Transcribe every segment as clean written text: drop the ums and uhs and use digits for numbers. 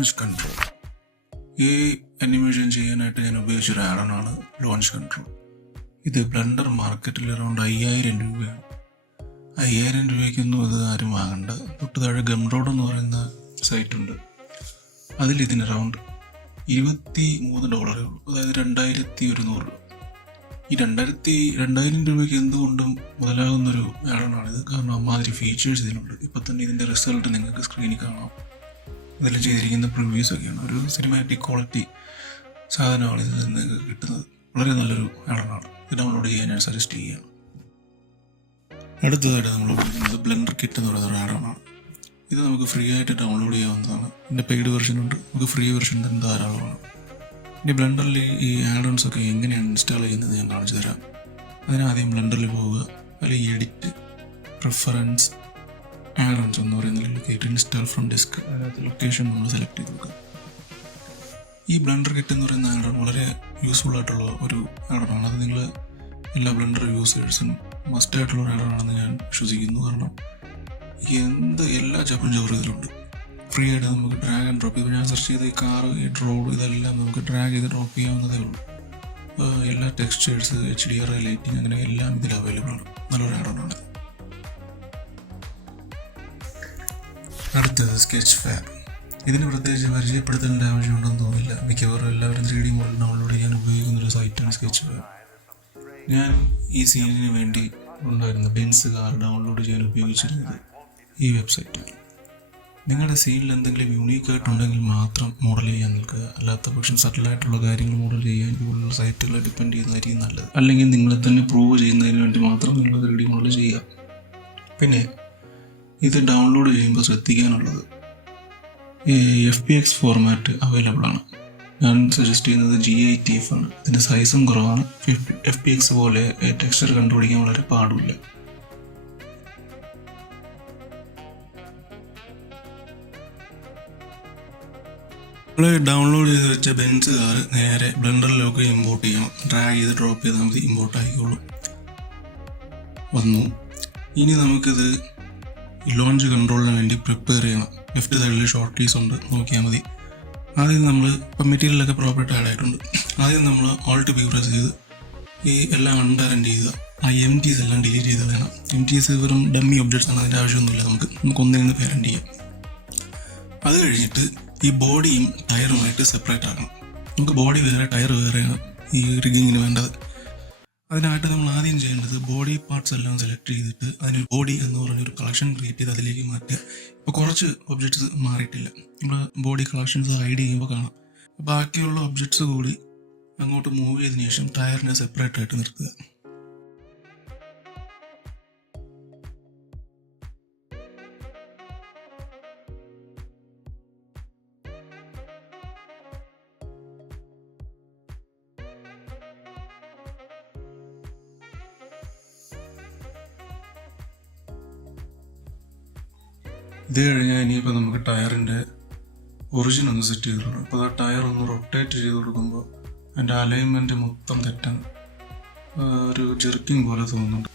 Launch control. ഈ animation ചെയ്യാനായിട്ട് ഞാൻ ഉപയോഗിച്ചൊരു ആഡാണ് ലോഞ്ച് കൺട്രോൾ. ഇത് ബ്ലെൻഡർ മാർക്കറ്റിൽ അറൗണ്ട് 5000 രൂപയാണ്. 5000 രൂപയ്ക്കൊന്നും ഇത് ആരും വാങ്ങണ്ട. തൊട്ട് താഴെ ഗംറോഡ് എന്ന് പറയുന്ന സൈറ്റുണ്ട്. അതിൽ ഇതിന് അറൗണ്ട് $23 അതായത് 2100 രൂപ. ഈ 2000 രൂപയ്ക്ക് എന്തുകൊണ്ടും മുതലാകുന്നൊരു ആഡാണിത്. കാരണം അമ്മാതിരി ഫീച്ചേഴ്സ് ഇതിനുണ്ട്. ഇപ്പം തന്നെ ഇതിൻ്റെ റിസൾട്ട് നിങ്ങൾക്ക് സ്ക്രീനിൽ കാണാം. ഇതിൽ ചെയ്തിരിക്കുന്ന പ്രിവ്യൂസ് ഒക്കെയാണ്. ഒരു സിനിമാറ്റിക് ക്വാളിറ്റി സാധനമാണ് ഇതിൽ നിന്ന് കിട്ടുന്നത്. വളരെ നല്ലൊരു ആഡാണ്. ഇത് ഡൗൺലോഡ് ചെയ്യാൻ ഞാൻ സജസ്റ്റ് ചെയ്യുകയാണ്. അടുത്തതായിട്ട് നമ്മൾ ഉപയോഗിക്കുന്നത് ബ്ലെൻഡർ കിറ്റ് എന്ന് പറയുന്ന ഒരു ആഡാണ്. ഇത് നമുക്ക് ഫ്രീ ആയിട്ട് ഡൗൺലോഡ് ചെയ്യാവുന്നതാണ്. ഇതിൻ്റെ പെയ്ഡ് വെർഷൻ ഉണ്ട്, നമുക്ക് ഫ്രീ വെർഷൻ തന്നെ ധാരാളമാണ്. ഇനി ബ്ലെൻഡറിൽ ഈ ആഡോൺസ് ഒക്കെ എങ്ങനെയാണ് ഇൻസ്റ്റാൾ ചെയ്യുന്നത് ഞാൻ കാണിച്ചു തരാം. അതിനാദ്യം ബ്ലെൻഡറിൽ പോവുക. അതിൽ എഡിറ്റ്, പ്രിഫറൻസ്, ആഡോൺസ് എന്ന് പറയുന്നതിൽ കയറ്റി ഇൻസ്റ്റാൾ ഫ്രം ഡെസ്ക്. അതിനകത്ത് ലൊക്കേഷൻ നമ്മൾ സെലക്ട് ചെയ്ത് നോക്കുക. ഈ ബ്ലെൻഡർ കിറ്റ് എന്ന് പറയുന്ന ആഡോൺ വളരെ യൂസ്ഫുൾ ആയിട്ടുള്ള ഒരു ആഡോണാണ്. അത് നിങ്ങൾ എല്ലാ ബ്ലെൻഡർ യൂസേഴ്സിനും മസ്റ്റായിട്ടുള്ള ഒരു ആഡോണാണെന്ന് ഞാൻ വിശ്വസിക്കുന്നു. കാരണം എല്ലാ ചപ്പും ചോറും ഇതിലുണ്ട്. ഫ്രീ ആയിട്ട് നമുക്ക് ഡ്രാഗ് ആൻഡ് ഡ്രോപ്പ് ചെയ്ത്, ഞാൻ സെർച്ച് ചെയ്ത ഈ കാറ്, ഈ റോഡ്, ഇതെല്ലാം നമുക്ക് ഡ്രാഗ് ചെയ്ത് ഡ്രോപ്പ് ചെയ്യാവുന്നതേ ഉള്ളൂ. എല്ലാ ടെക്സ്റ്റേഴ്സ്, HDR, ലൈറ്റിംഗ്, അങ്ങനെ എല്ലാം ഇതിൽ അവൈലബിൾ ആണ്. നല്ലൊരു ആഡോണാണ്. അടുത്തത് സ്കെച്ച് ഫാബ്. ഇതിന് പ്രത്യേകിച്ച് പരിചയപ്പെടുത്തേണ്ട ആവശ്യമുണ്ടെന്ന് തോന്നില്ല. മിക്കവാറും എല്ലാവരും 3D മോഡൽ ഡൗൺലോഡ് ചെയ്യാൻ ഉപയോഗിക്കുന്നൊരു സൈറ്റാണ് സ്കെച്ച് ഫാബ്. ഞാൻ ഈ സീനിന് വേണ്ടി ഉണ്ടായിരുന്ന ബെൻസ് കാർ ഡൗൺലോഡ് ചെയ്യാൻ ഉപയോഗിച്ചിരുന്നത് ഈ വെബ്സൈറ്റാണ്. നിങ്ങളുടെ സീനിൽ എന്തെങ്കിലും യൂണീക്കായിട്ടുണ്ടെങ്കിൽ മാത്രം മോഡൽ ചെയ്യാൻ നിൽക്കുക. അല്ലാത്ത പക്ഷം സട്ടിലായിട്ടുള്ള കാര്യങ്ങൾ മോഡൽ ചെയ്യാൻ ഇതുപോലുള്ള സൈറ്റുകളെ ഡിപ്പെൻഡ് ചെയ്യുന്നതായിരിക്കും നല്ലത്. അല്ലെങ്കിൽ നിങ്ങളെ തന്നെ പ്രൂവ് ചെയ്യുന്നതിന് വേണ്ടി മാത്രം നിങ്ങൾ 3D മോഡൽ ചെയ്യുക. പിന്നെ ഇത് ഡൗൺലോഡ് ചെയ്യുമ്പോൾ ശ്രദ്ധിക്കാനുള്ളത്, FBX ഫോർമാറ്റ് അവൈലബിൾ ആണ്. ഞാൻ സജസ്റ്റ് ചെയ്യുന്നത് GITF ആണ്. ഇതിൻ്റെ സൈസും കുറവാണ്. FBX പോലെ ടെക്സ്ചർ കണ്ടുപിടിക്കാൻ വളരെ പാടില്ല. നമ്മൾ ഡൗൺലോഡ് ചെയ്ത് വെച്ച ബെൻസ് കാർ നേരെ ബ്ലെൻഡറിലൊക്കെ ഇമ്പോർട്ട് ചെയ്യണം. ഡ്രാഗ് ചെയ്ത് ഡ്രോപ്പ് ചെയ്താൽ മതി, ഇമ്പോർട്ട് ആയിക്കോളും. വന്നു. ഇനി നമുക്കിത് ലോഞ്ച് കൺട്രോളിന് വേണ്ടി പ്രിപ്പയർ ചെയ്യണം. ലെഫ്റ്റ് സൈഡിൽ ഷോർട്ട് കീസ് ഉണ്ട്, നോക്കിയാൽ മതി. ആദ്യം നമ്മൾ ഇപ്പം മെറ്റീരിയലൊക്കെ പ്രോപ്പറായിട്ട് ആഡ് ആയിട്ടുണ്ട്. ആദ്യം നമ്മൾ Alt P പ്രസ് ചെയ്ത് ഈ എല്ലാം അൺടാരൻ്റ് ചെയ്യുക. ആ MTs എല്ലാം ഡിലീറ്റ് ചെയ്ത് വേണം. MTs വെറും ഡമ്മി ഒബ്ജക്ട്സ് ആണ്, അതിൻ്റെ ആവശ്യമൊന്നുമില്ല. നമുക്ക് ഒന്നിൽ നിന്ന് പേരൻ്റ് ചെയ്യാം. അത് കഴിഞ്ഞിട്ട് ഈ ബോഡിയും ടയറുമായിട്ട് സെപ്പറേറ്റ് ആക്കണം. നമുക്ക് ബോഡി വേറെ, ടയർ വേറെയാണ് ഈ റിഗിങ്ങിന് വേണ്ടത്. അതിനായിട്ട് നമ്മൾ ആദ്യം ചെയ്യേണ്ടത് ബോഡി പാർട്സ് എല്ലാം സെലക്ട് ചെയ്തിട്ട് അതിനൊരു ബോഡി എന്ന് പറഞ്ഞൊരു കളക്ഷൻ ക്രിയേറ്റ് ചെയ്ത് അതിലേക്ക് മാറ്റുക. ഇപ്പോൾ കുറച്ച് ഒബ്ജക്ട്സ് മാറിയിട്ടില്ല. നമ്മൾ ബോഡി കളക്ഷൻസ് ഹൈഡ് ചെയ്യുമ്പോൾ കാണാം. ബാക്കിയുള്ള ഒബ്ജക്ട്സ് കൂടി അങ്ങോട്ട് മൂവ് ചെയ്തതിനു ശേഷം ടയറിനെ സെപ്പറേറ്റ് ആയിട്ട് നിർത്തുക. ഇത് കഴിഞ്ഞാൽ ഇനിയിപ്പോൾ നമുക്ക് ടയറിൻ്റെ ഒറിജിൻ ഒന്ന് സെറ്റ് ചെയ്തിട്ടുണ്ട്. അപ്പോൾ ആ ടയർ ഒന്ന് റൊട്ടേറ്റ് ചെയ്ത് കൊടുക്കുമ്പോൾ അതിൻ്റെ അലൈൻമെൻറ്റ് മൊത്തം തെറ്റാണ്. ഒരു ജെർക്കിങ് പോലെ തോന്നുന്നുണ്ട്.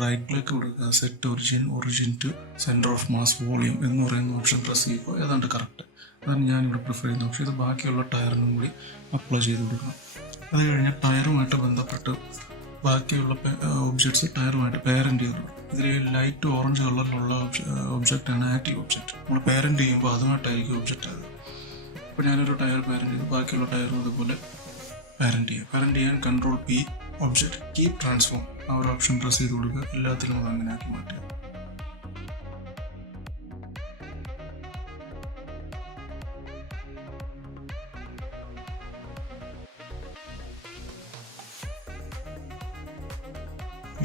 റൈറ്റ് ക്ലിക്ക് കൊടുക്കുക, set origin to centre of mass volume എന്ന് പറയുന്ന ഓപ്ഷൻ പ്രസ് ചെയ്യുമ്പോൾ ഏതാണ്ട് കറക്റ്റ്. അതാണ് ഞാനിവിടെ പ്രിഫർ ചെയ്യുന്നത്. പക്ഷേ ഇത് ബാക്കിയുള്ള ടയറിനും കൂടി അപ്ലൈ ചെയ്ത് കൊടുക്കണം. അത് കഴിഞ്ഞാൽ ടയറുമായിട്ട് ബന്ധപ്പെട്ട് ബാക്കിയുള്ള ഒബ്ജക്ട്സ് ടയറുമായിട്ട് പേരൻ്റ് ചെയ്തിട്ടുണ്ട്. ഇതിൽ ലൈറ്റ് ഓറഞ്ച് കളറിലുള്ള ഒബ്ജക്റ്റാണ് ആക്റ്റീവ് ഒബ്ജക്റ്റ്. നമ്മൾ പേരൻ്റ് ചെയ്യുമ്പോൾ അതുമായിട്ടായിരിക്കും ഒബ്ജക്റ്റ് ആകുക. അപ്പോൾ ഞാനൊരു ടയർ പേരൻ്റ് ചെയ്തു, ബാക്കിയുള്ള ടയറും അതുപോലെ പേരൻ്റ് ചെയ്യുക. പേരൻ്റ് ചെയ്യാൻ Ctrl+P ഒബ്ജക്റ്റ് കീപ് ട്രാൻസ്ഫോം ആ ഒരു ഓപ്ഷൻ പ്രസ് ചെയ്ത് കൊടുക്കുക. എല്ലാത്തിലും അത് അങ്ങനെ ആക്കി മാറ്റുക.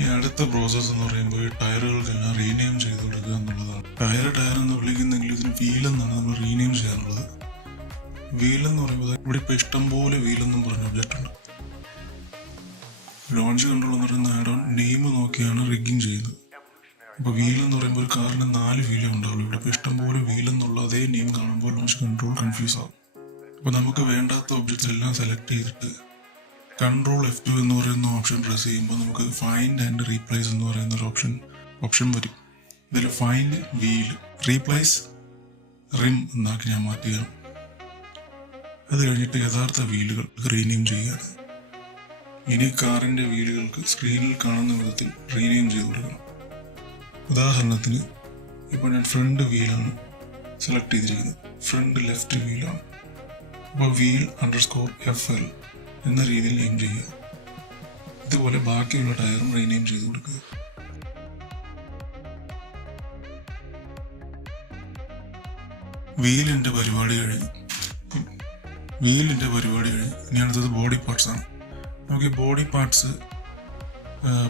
ഈ അടുത്ത പ്രോസസ്സ് എന്ന് പറയുമ്പോൾ ഈ ടയറുകൾക്കെല്ലാം റീനെയിം ചെയ്ത് കൊടുക്കുക എന്നുള്ളതാണ്. ടയർ എന്ന് വിളിക്കുന്നെങ്കിൽ ഇതിന് വീലെന്നാണ് നമ്മൾ റീനെയിം ചെയ്യാനുള്ളത്. വീലെന്ന് പറയുമ്പോൾ ഇവിടെ ഇപ്പോൾ ഇഷ്ടംപോലെ വീലെന്നും പറഞ്ഞ ഒബ്ജക്റ്റ് ഉണ്ട്. ലോഞ്ച് കൺട്രോൾ എന്ന് പറയുന്ന ആഡോൺ നെയിം നോക്കിയാണ് റിഗ്ഗിങ് ചെയ്യുന്നത്. അപ്പോൾ വീലെന്ന് പറയുമ്പോൾ ഒരു കാറിന് 4 വീലേ ഉണ്ടാവുള്ളൂ. ഇവിടെ ഇപ്പോൾ ഇഷ്ടംപോലെ വീലെന്നുള്ള അതേ നെയിം കാണുമ്പോൾ ലോഞ്ച് കൺട്രോൾ കൺഫ്യൂസ് ആകും. അപ്പോൾ നമുക്ക് വേണ്ടാത്ത ഒബ്ജക്ട്സ് എല്ലാം സെലക്ട് ചെയ്തിട്ട് Ctrl+F2 എന്ന് പറയുന്ന ഓപ്ഷൻ പ്രസ് ചെയ്യുമ്പോൾ നമുക്ക് ഫൈൻഡ് ആൻഡ് റീപ്ലേസ് എന്ന് പറയുന്ന ഒരു ഓപ്ഷൻ ഓപ്ഷൻ വരും. ഇതിൽ ഫൈൻഡ് വീൽ റീപ്ലേസ് റിം എന്നാക്കി ഞാൻ മാറ്റുകയാണ്. അത് കഴിഞ്ഞിട്ട് യഥാർത്ഥ വീലുകൾ റീനെയിം ചെയ്യുകയാണ്. ഇനി കാറിൻ്റെ വീലുകൾക്ക് സ്ക്രീനിൽ കാണുന്ന വിധത്തിൽ റീനെയിം ചെയ്ത് കൊടുക്കണം. ഉദാഹരണത്തിന് ഇപ്പോൾ ഞാൻ ഫ്രണ്ട് വീലാണ് സെലക്ട് ചെയ്തിരിക്കുന്നത്. ഫ്രണ്ട് ലെഫ്റ്റ് വീലാണ്. അപ്പോൾ wheel_FL എന്ന രീതിയിൽ നെയിം ചെയ്യുക. ഇതുപോലെ ബാക്കിയുള്ള ടയറും റീനെയിം ചെയ്ത് കൊടുക്കുക. വീലിൻ്റെ പരിപാടി കഴിഞ്ഞു. ഇനി അടുത്തത് ബോഡി പാർട്സ് ആണ്. നമുക്ക് ഈ ബോഡി പാർട്സ്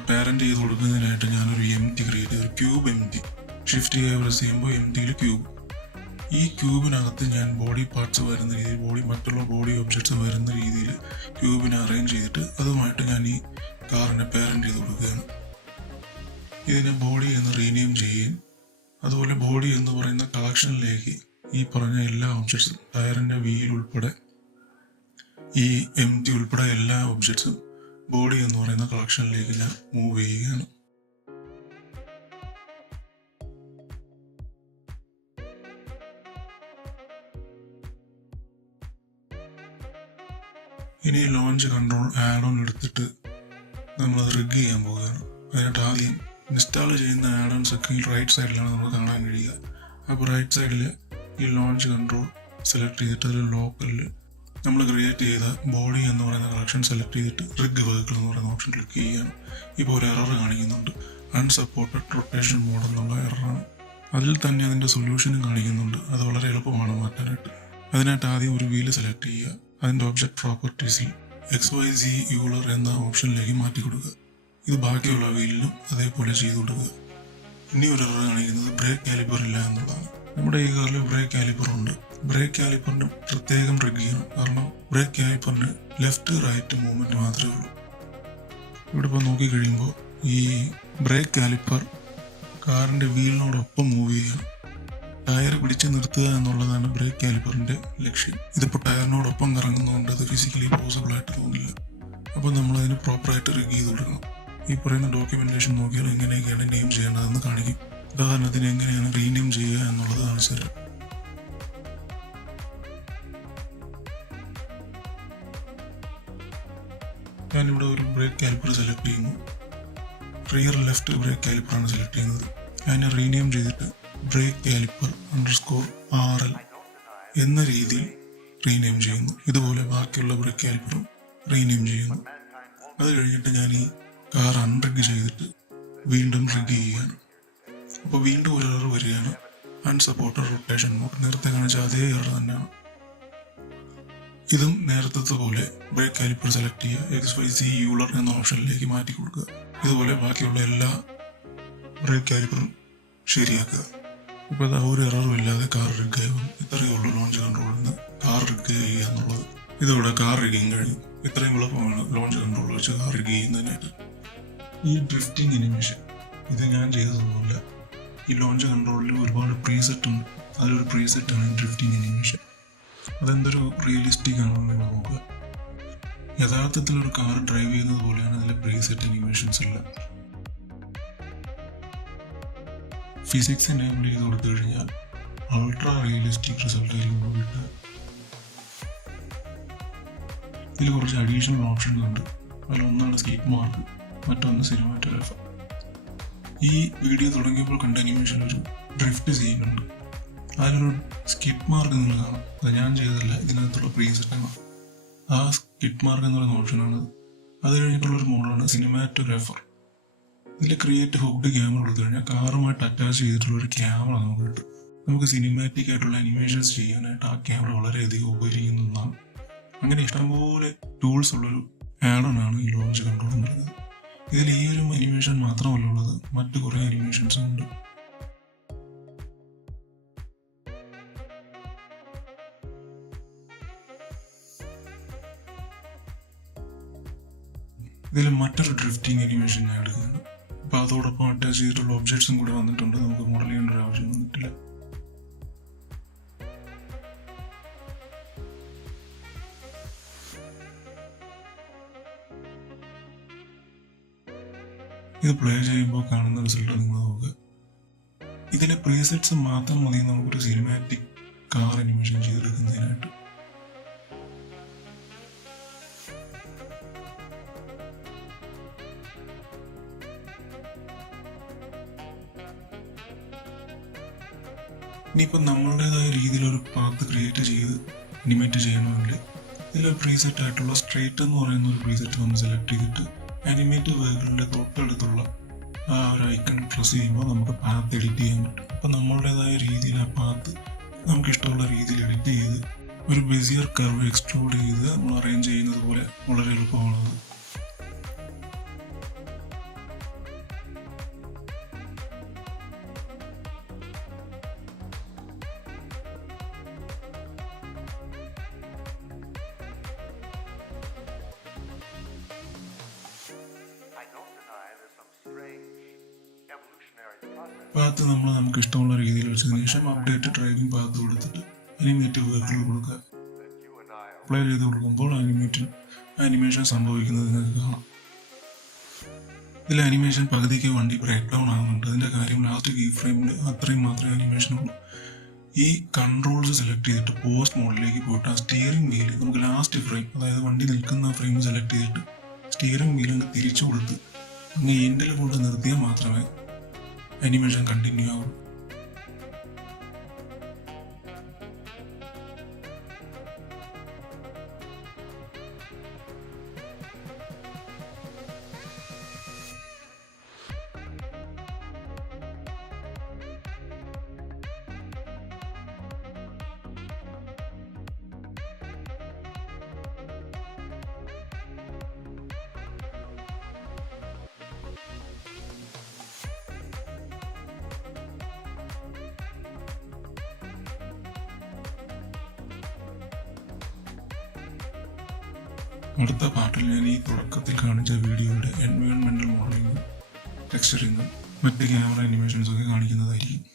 പാരന്റ് ചെയ്ത് കൊടുക്കുന്നതിനായിട്ട് ഞാനൊരു MT ക്രിയേറ്റ് ചെയ്തു. ഒരു ക്യൂബ് MT ഷിഫ്റ്റ് പ്രസ് ചെയ്യുമ്പോൾ MTയിൽ ക്യൂബ്. ഈ ക്യൂബിനകത്ത് ഞാൻ ബോഡി പാർട്സ് വരുന്ന രീതിയിൽ മറ്റുള്ള ബോഡി ഒബ്ജക്ട്സ് വരുന്ന രീതിയിൽ ക്യൂബിനെ അറേഞ്ച് ചെയ്തിട്ട് അതുമായിട്ട് ഞാൻ ഈ കാറിനെ പാരന്റ് ചെയ്ത് കൊടുക്കുകയാണ്. ഇതിനെ ബോഡി എന്ന് റീനെയിം ചെയ്യുകയും അതുപോലെ ബോഡി എന്ന് പറയുന്ന കളക്ഷനിലേക്ക് ഈ പറഞ്ഞ എല്ലാ ഒബ്ജക്ട്സും ടയറിൻ്റെ വീൽ ഉൾപ്പെടെ ഈ MT ഉൾപ്പെടെ എല്ലാ ഒബ്ജക്ട്സും ബോഡി എന്ന് പറയുന്ന കളക്ഷനിലേക്ക് ഞാൻ മൂവ് ചെയ്യുകയാണ്. ഇനി ലോഞ്ച് കൺട്രോൾ ആഡ് ഓൺ എടുത്തിട്ട് നമ്മളത് റിഗ് ചെയ്യാൻ പോവുകയാണ്. അതിനായിട്ട് ആദ്യം ഇൻസ്റ്റാൾ ചെയ്യുന്ന ആഡ് ഓൺസ് ഒക്കെ റൈറ്റ് സൈഡിലാണ് നമുക്ക് കാണാൻ കഴിയുക. അപ്പോൾ റൈറ്റ് സൈഡിൽ ഈ ലോഞ്ച് കൺട്രോൾ സെലക്ട് ചെയ്തിട്ട് അതിൽ ലോക്കലിൽ നമ്മൾ ക്രിയേറ്റ് ചെയ്ത ബോഡി എന്ന് പറയുന്ന കളക്ഷൻ സെലക്ട് ചെയ്തിട്ട് റിഗ് വെഹിക്കിൾ എന്ന് പറയുന്ന ഓപ്ഷൻ ക്ലിക്ക് ചെയ്യുകയാണ്. ഇപ്പോൾ ഒരു എറർ കാണിക്കുന്നുണ്ട്. അൺസപ്പോർട്ടഡ് റൊട്ടേഷൻ മോഡ് എന്നുള്ള എററാണ്. അതിൽ തന്നെ അതിൻ്റെ സൊല്യൂഷനും കാണിക്കുന്നുണ്ട്. അത് വളരെ എളുപ്പമാണ് മാറ്റാനായിട്ട്. അതിനായിട്ട് ആദ്യം ഒരു വീല് സെലക്ട് ചെയ്യുക. അതിൻ്റെ ഒബ്ജക്ട് പ്രോപ്പർട്ടീസിൽ XYZ യൂളർ എന്ന ഓപ്ഷനിലേക്ക് മാറ്റി കൊടുക്കുക. ഇത് ബാക്കിയുള്ള വീലിലും അതേപോലെ ചെയ്തു കൊടുക്കുക. ഇനി ഒരു എറർ കാണിക്കുന്നത് ബ്രേക്ക് കാലിപ്പർ ഇല്ല എന്നുള്ളതാണ്. നമ്മുടെ ഈ കാറിൽ ബ്രേക്ക് കാലിപ്പർ ഉണ്ട്. ബ്രേക്ക് കാലിപ്പറിന് പ്രത്യേകം റിഗ് ചെയ്യണം. കാരണം ബ്രേക്ക് കാലിപ്പറിന് ലെഫ്റ്റ് റൈറ്റ് മൂവ്മെൻറ്റ് മാത്രമേ ഉള്ളൂ. ഇവിടെ ഇപ്പോൾ നോക്കിക്കഴിയുമ്പോൾ ഈ ബ്രേക്ക് കാലിപ്പർ കാറിൻ്റെ വീലിനോടൊപ്പം മൂവ് ചെയ്യണം. ടയർ പിടിച്ച് നിർത്തുക എന്നുള്ളതാണ് ബ്രേക്ക് കാലിപ്പറിൻ്റെ ലക്ഷ്യം. ഇതിപ്പോൾ ടയറിനോടൊപ്പം കറങ്ങുന്നതുകൊണ്ട് അത് ഫിസിക്കലി പോസിബിൾ ആയിട്ട് തോന്നില്ല. അപ്പോൾ നമ്മളതിന് പ്രോപ്പറായിട്ട് റിഗ് ചെയ്ത് കൊടുക്കണം. ഈ പറയുന്ന ഡോക്യുമെൻറ്റേഷൻ നോക്കിയാൽ എങ്ങനെയൊക്കെയാണ് നെയിം ചെയ്യേണ്ടതെന്ന് കാണിക്കും. ഉദാഹരണത്തിന് എങ്ങനെയാണ് റീനെയിം ചെയ്യുക എന്നുള്ളത് കാണിച്ചു തരാം. ഞാനിവിടെ ഒരു ബ്രേക്ക് കാലിപ്പർ സെലക്ട് ചെയ്യുന്നു. റിയർ ലെഫ്റ്റ് ബ്രേക്ക് കാലിപ്പറാണ് സെലക്ട് ചെയ്യുന്നത്. അതിനെ റീനെയിം ചെയ്തിട്ട് ബ്രേക്ക് കാലിപ്പർ _RL എന്ന രീതിയിൽ റീനെയിം ചെയ്യുന്നു. ഇതുപോലെ ബാക്കിയുള്ള ബ്രേക്ക് കാലിപ്പറും റീനെയിം ചെയ്യുന്നു. അത് കഴിഞ്ഞിട്ട് ഞാൻ ഈ കാർ അൺറിഗ് ചെയ്തിട്ട് വീണ്ടും റിഗ് ചെയ്യുകയാണ്. അപ്പോൾ വീണ്ടും ഒരു എറർ വരികയാണ്. Unsupported rotation mode. നേരത്തെ കാണിച്ച അതേ എറർ തന്നെയാണ്. ഇതും നേരത്തെ പോലെ ബ്രേക്ക് കാലിപ്പർ സെലക്ട് ചെയ്യുക. XYZ യൂളർ എന്ന ഓപ്ഷനിലേക്ക് മാറ്റി കൊടുക്കുക. ഇതുപോലെ ബാക്കിയുള്ള എല്ലാ ബ്രേക്ക് കാലിപ്പറും ശരിയാക്കുക. ഇപ്പോൾ അത് ഒരു എററും ഇല്ലാതെ കാർ റിഗ് ആയി വന്നു. ഇത്രയേ ഉള്ളൂ ലോഞ്ച് കൺട്രോളിൽ നിന്ന് കാർ റിഗ് ചെയ്യുക എന്നുള്ളത്. ഇതോടെ കാർ റിഗിങ് കഴിഞ്ഞു. ഇത്രയും എളുപ്പമാണ് ലോഞ്ച് കൺട്രോൾ വെച്ച് കാർ റിഗ് ചെയ്യുന്നതിനായിട്ട്. ഈ ഡ്രിഫ്റ്റിംഗ് അനിമേഷൻ ഇത് ഞാൻ ചെയ്തതൊന്നുമില്ല. ഈ ലോഞ്ച് കൺട്രോളിൽ ഒരുപാട് പ്രീസെറ്റ് ഉണ്ട്. അതിലൊരു പ്രീസെറ്റാണ് ഡ്രിഫ്റ്റിംഗ് അനിമേഷൻ. അതെന്തൊരു റിയലിസ്റ്റിക് ആണെന്ന് നോക്കുക. യഥാർത്ഥത്തിൽ ഒരു കാർ ഡ്രൈവ് ചെയ്യുന്നത് പോലെയാണ് അതിലെ പ്രീസെറ്റ് അനിമേഷൻസ് എല്ലാം. ഫിസിക്സ് എനേബിൾ ചെയ്ത് കൊടുത്തു കഴിഞ്ഞാൽ അൾട്രാ റിയലിസ്റ്റിക് റിസൾട്ട് ആയിരിക്കും കിട്ടുക. ഇതിൽ കുറച്ച് അഡീഷണൽ ഓപ്ഷൻസ് ഉണ്ട്. അതിലൊന്നാണ് സ്കിപ്പ് മാർക്ക്, മറ്റൊന്ന് സിനിമാറ്റോഗ്രാഫർ. ഈ വീഡിയോ തുടങ്ങിയപ്പോൾ കണ്ട അനിമേഷൻ ഒരു ഡ്രിഫ്റ്റ് ചെയ്യുന്നുണ്ട്. അതിലൊരു സ്കിപ്പ് മാർക്ക് നിങ്ങൾ കാണാം. അത് ഞാൻ ചെയ്തതല്ല, ഇതിനകത്തുള്ള പ്രീസെറ്റാണ്. ആ സ്കിപ്പ് മാർക്ക് എന്ന് പറയുന്ന ഓപ്ഷനാണ്. അത് കഴിഞ്ഞിട്ടുള്ളൊരു മോഡാണ് സിനിമാറ്റോഗ്രാഫർ. ഇതിൽ ക്രിയേറ്റ് ഹുക്ഡ് ക്യാമറ കൊടുത്തു കഴിഞ്ഞാൽ കാറുമായിട്ട് അറ്റാച്ച് ചെയ്തിട്ടുള്ളൊരു ക്യാമറ നമുക്ക് കിട്ടും. നമുക്ക് സിനിമാറ്റിക് ആയിട്ടുള്ള അനിമേഷൻസ് ചെയ്യാനായിട്ട് ആ ക്യാമറ വളരെയധികം ഉപകരിക്കുന്നതാണ്. അങ്ങനെ ഇഷ്ടംപോലെ ടൂൾസ് ഉള്ളൊരു ആഡ് ഓൺ ആണ് ഈ ലോഞ്ച് കൺട്രോൾ എന്ന് പറയുന്നത്. ഇതിൽ ഈ ഒരു അനിമേഷൻ മാത്രമല്ല ഉള്ളത്, മറ്റു കുറേ അനിമേഷൻസും ഉണ്ട്. ഇതിൽ മറ്റൊരു ഡ്രിഫ്റ്റിംഗ് അനിമേഷൻ ഞാൻ എടുക്കുകയാണ്. അപ്പോൾ അതോടൊപ്പം അറ്റാച്ച് ചെയ്തിട്ടുള്ള ഒബ്ജക്ട്സും കൂടെ വന്നിട്ടുണ്ട്. നമുക്ക് മോഡൽ ചെയ്യേണ്ട ഒരു ആവശ്യം വന്നിട്ടില്ല. ഇത് പ്ലേ ചെയ്യുമ്പോൾ കാണുന്ന റിസൾട്ട് നിങ്ങൾ നോക്കുക. ഇതിലെ പ്രീസെറ്റ്സ് മാത്രം മതി നമുക്കൊരു സിനിമാറ്റിക് കാർ അനിമേഷൻ ചെയ്തെടുക്കുന്നതിനായിട്ട്. ഇനിയിപ്പോൾ നമ്മളുടേതായ രീതിയിലൊരു പാത്ത് ക്രിയേറ്റ് ചെയ്ത് അനിമേറ്റ് ചെയ്യണമെങ്കിൽ ഇതിൽ പ്രീസെറ്റ് ആയിട്ടുള്ള സ്ട്രേറ്റ് എന്ന് പറയുന്ന ഒരു പ്രീസെറ്റ് നമ്മൾ സെലക്ട് ചെയ്തിട്ട് അനിമേറ്റ് വെഹിക്കിളിൻ്റെ തൊട്ടടുത്തുള്ള ആ ഒരു ഐക്കൺ പ്രസ് ചെയ്യുമ്പോൾ നമുക്ക് പാത്ത് എഡിറ്റ് ചെയ്യാൻ പറ്റും. അപ്പോൾ നമ്മളുടേതായ രീതിയിൽ ആ പാത്ത് നമുക്ക് ഇഷ്ടമുള്ള രീതിയിൽ എഡിറ്റ് ചെയ്ത് ഒരു ബെസിയർ കർവ് എക്സ്ട്രൂഡ് ചെയ്ത് നമ്മൾ അറേഞ്ച് ചെയ്യുന്നത് പോലെ വളരെ എളുപ്പമാണത്. പാത്ത് നമ്മൾ നമുക്ക് ഇഷ്ടമുള്ള രീതിയിൽ വെച്ചതിന് ശേഷം അപ്ഡേറ്റ് ഡ്രൈവിംഗ് പാത്ത് കൊടുത്തിട്ട് അനിമേറ്റ് വെഹിക്കിൾ കൊടുക്കുക. അപ്ലൈ ചെയ്ത് കൊടുക്കുമ്പോൾ അനിമേഷൻ സംഭവിക്കുന്നത് നിങ്ങൾക്ക് കാണാം. ഇതിൽ അനിമേഷൻ പകുതിക്ക് വണ്ടി ബ്രേക്ക് ഡൗൺ ആകുന്നുണ്ട്. അതിൻ്റെ കാര്യം ലാസ്റ്റ് കീ ഫ്രെയിമിൽ അത്രയും മാത്രമേ അനിമേഷൻ ഉള്ളൂ. ഈ കൺട്രോൾസ് സെലക്ട് ചെയ്തിട്ട് പോസ്റ്റ് മോഡിലേക്ക് പോയിട്ട് ആ സ്റ്റിയറിംഗ് വീല് നമുക്ക് ലാസ്റ്റ് ഫ്രെയിം, അതായത് വണ്ടി നിൽക്കുന്ന ഫ്രെയിം സെലക്ട് ചെയ്തിട്ട് സ്റ്റിയറിംഗ് വീൽ അങ്ങ് തിരിച്ചു കൊടുത്ത് അങ്ങ് എൻഡിൽ കൊണ്ട് നിർത്തിയാൽ മാത്രമേ അനിമേഷൻ കണ്ടിന്യൂ ആവും. അടുത്ത പാർട്ടിൽ ഞാൻ ഈ തുടക്കത്തിൽ കാണിച്ച വീഡിയോയുടെ എൻവയോൺമെന്റൽ മോഡലിംഗും ടെക്സ്ചറിങ്ങും മറ്റ് ക്യാമറ അനിമേഷൻസും ഒക്കെ കാണിക്കുന്നതായിരിക്കും.